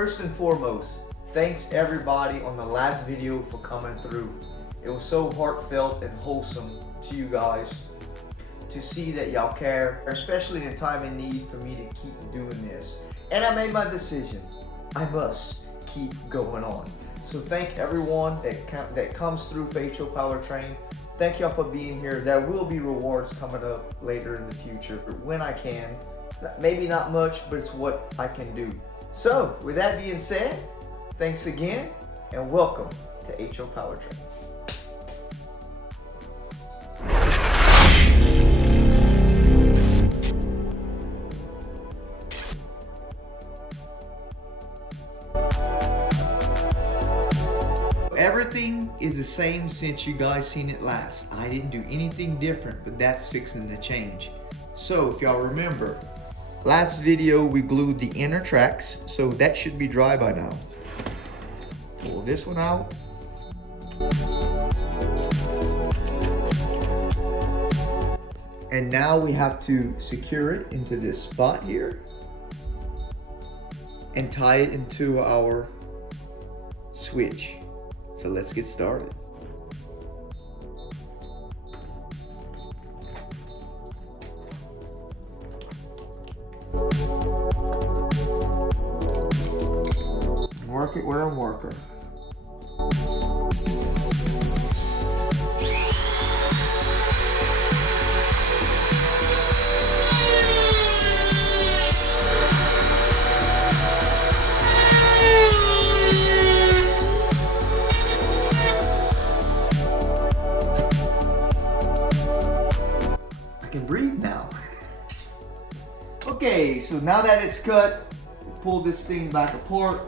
First and foremost, thanks everybody on the last video for coming through. It was so heartfelt and wholesome to you guys to see that y'all care, especially in a time of need for me to keep doing this. And I made my decision. I must keep going on. So thank everyone that comes through for H.P.T Powertrain. Thank y'all for being here. There will be rewards coming up later in the future when I can. Maybe not much, but it's what I can do. So with that being said, thanks again and welcome to H.P.T Powertrain. Everything is the same since you guys seen it last. I didn't do anything different, but that's fixing to change. So if y'all remember, last video we glued the inner tracks, so that should be dry by now. Pull this one out. And now we have to secure it into this spot here and tie it into our switch. So let's get started. Work it where I'm working. Breathe now. Okay, so now that it's cut, pull this thing back apart.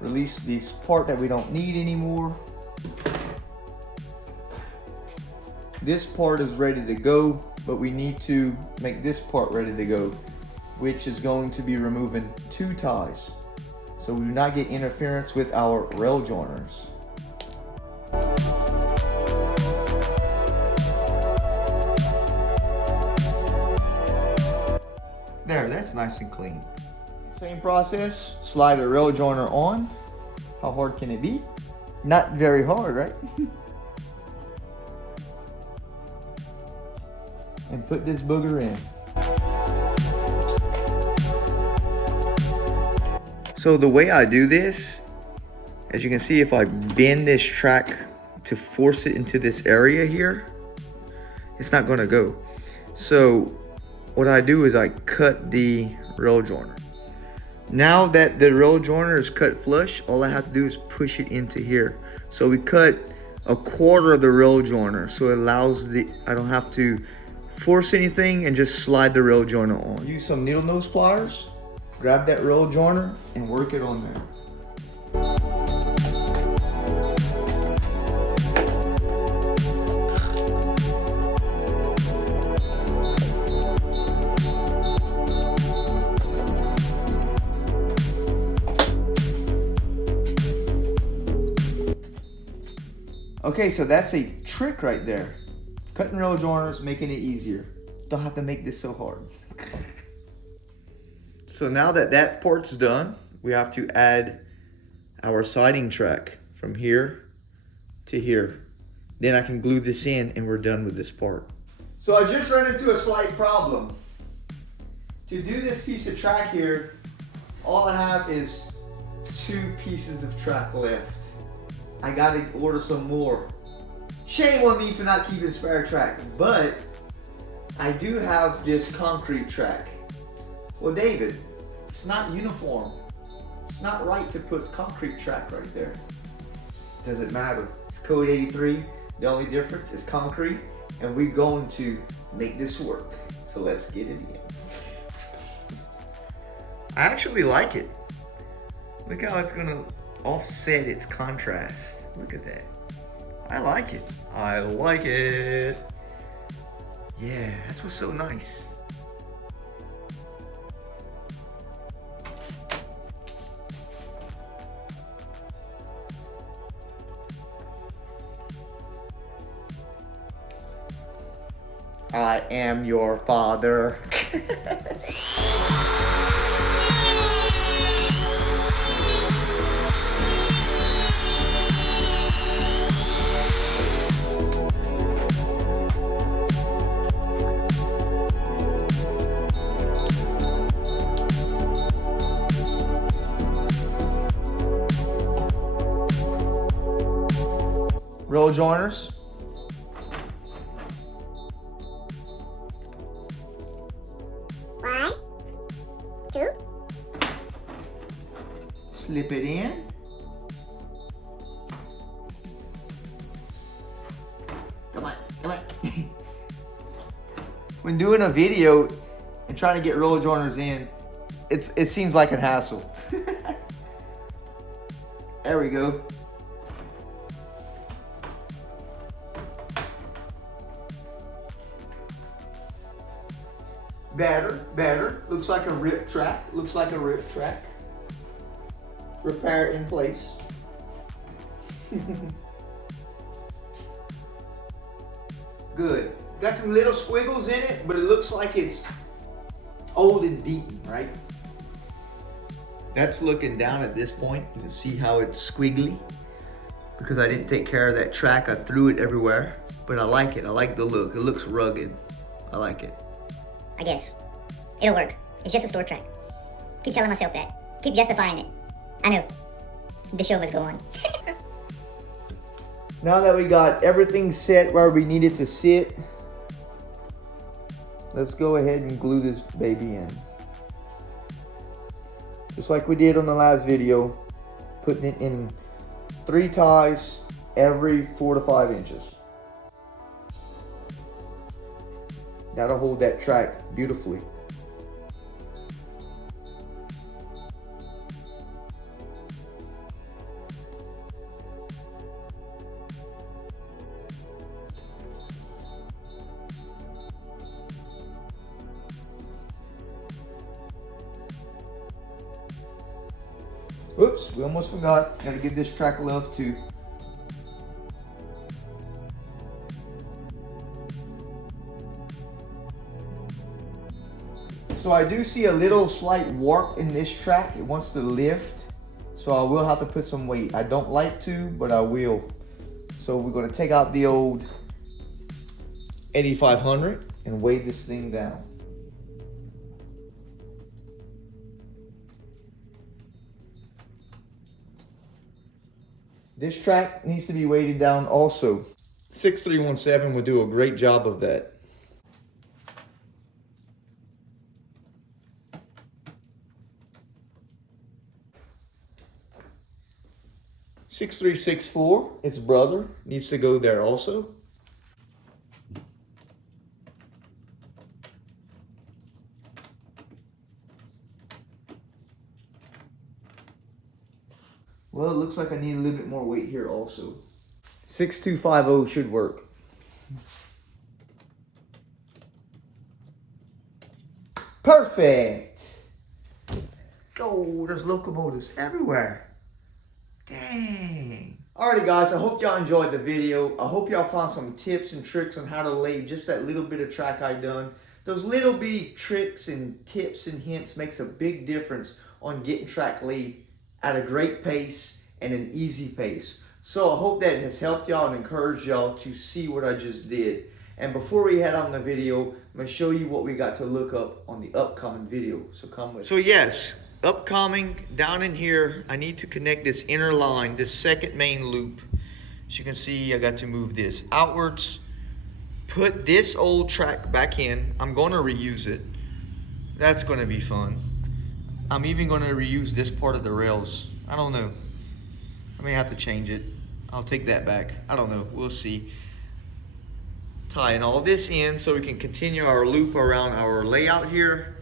Release this part that we don't need anymore. This part is ready to go, but we need to make this part ready to go, which is going to be removing 2 ties, so we do not get interference with our rail joiners. There, that's nice and clean. Same process, slide a rail joiner on. How hard can it be? Not very hard, right? And put this booger in. So the way I do this, as you can see, if I bend this track to force it into this area here, it's not gonna go. So what I do is I cut the rail joiner. Now that the rail joiner is cut flush, all I have to do is push it into here. So we cut 1/4 of the rail joiner, so it allows I don't have to force anything and just slide the rail joiner on. Use some needle nose pliers, grab that rail joiner and work it on there. Okay, so that's a trick right there. Cutting rail joiners, making it easier. Don't have to make this so hard. So now that that part's done, we have to add our siding track from here to here. Then I can glue this in and we're done with this part. So I just ran into a slight problem. To do this piece of track here, all I have is 2 pieces of track left. I gotta order some more. Shame on me for not keeping spare track, but I do have this concrete track. Well, David, it's not uniform. It's not right to put concrete track right there. Doesn't matter. It's code 83. The only difference is concrete, and we're going to make this work. So let's get it in. I actually like it. Look how it's gonna offset its contrast. Look at that. I like it. I like it. Yeah, that's what's so nice. I am your father. roll joiners. One, two. Slip it in. Come on, come on. When doing a video and trying to get roll joiners in, it seems like a hassle. There we go. Better. Looks like a rip track. Repair it in place. Good. Got some little squiggles in it, but it looks like it's old and beaten, right? That's looking down at this point. You can see how it's squiggly because I didn't take care of that track. I threw it everywhere, but I like it. I like the look. It looks rugged. I like it. I guess. It'll work. It's just a store track. Keep telling myself that. Keep justifying it. I know. The show must go on. Now that we got everything set where we need it to sit, let's go ahead and glue this baby in. Just like we did on the last video, putting it in 3 ties every 4 to 5 inches. That'll hold that track beautifully. Oops, we almost forgot. Gotta give this track love too. So I do see a little slight warp in this track. It wants to lift. So I will have to put some weight. I don't like to, but I will. So we're gonna take out the old 8500 and weigh this thing down. This track needs to be weighted down also. 6317 will do a great job of that. (6364), its brother, needs to go there also. Well, it looks like I need a little bit more weight here also. 6250 should work. Perfect. Oh, there's locomotives everywhere. Dang. Alrighty guys, I hope y'all enjoyed the video. I hope y'all found some tips and tricks on how to lay just that little bit of track I done. Those little bitty tricks and tips and hints makes a big difference on getting track laid at a great pace and an easy pace. So I hope that has helped y'all and encouraged y'all to see what I just did. And before we head on the video, I'm gonna show you what we got to look up on the upcoming video. So come with me. So yes, upcoming down in here, I need to connect this inner line, this second main loop. As you can see, I got to move this outwards, put this old track back in. I'm gonna reuse it. That's gonna be fun. I'm even gonna reuse this part of the rails. I don't know. I may have to change it. I'll take that back. I don't know, we'll see. Tying all this in so we can continue our loop around our layout here.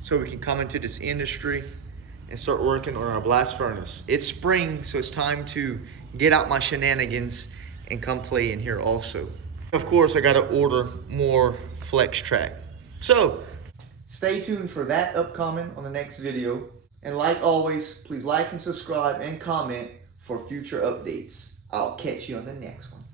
So we can come into this industry and start working on our blast furnace. It's spring, so it's time to get out my shenanigans and come play in here also. Of course, I gotta order more flex track. So, stay tuned for that upcoming on the next video. And like always, please like and subscribe and comment for future updates. I'll catch you on the next one.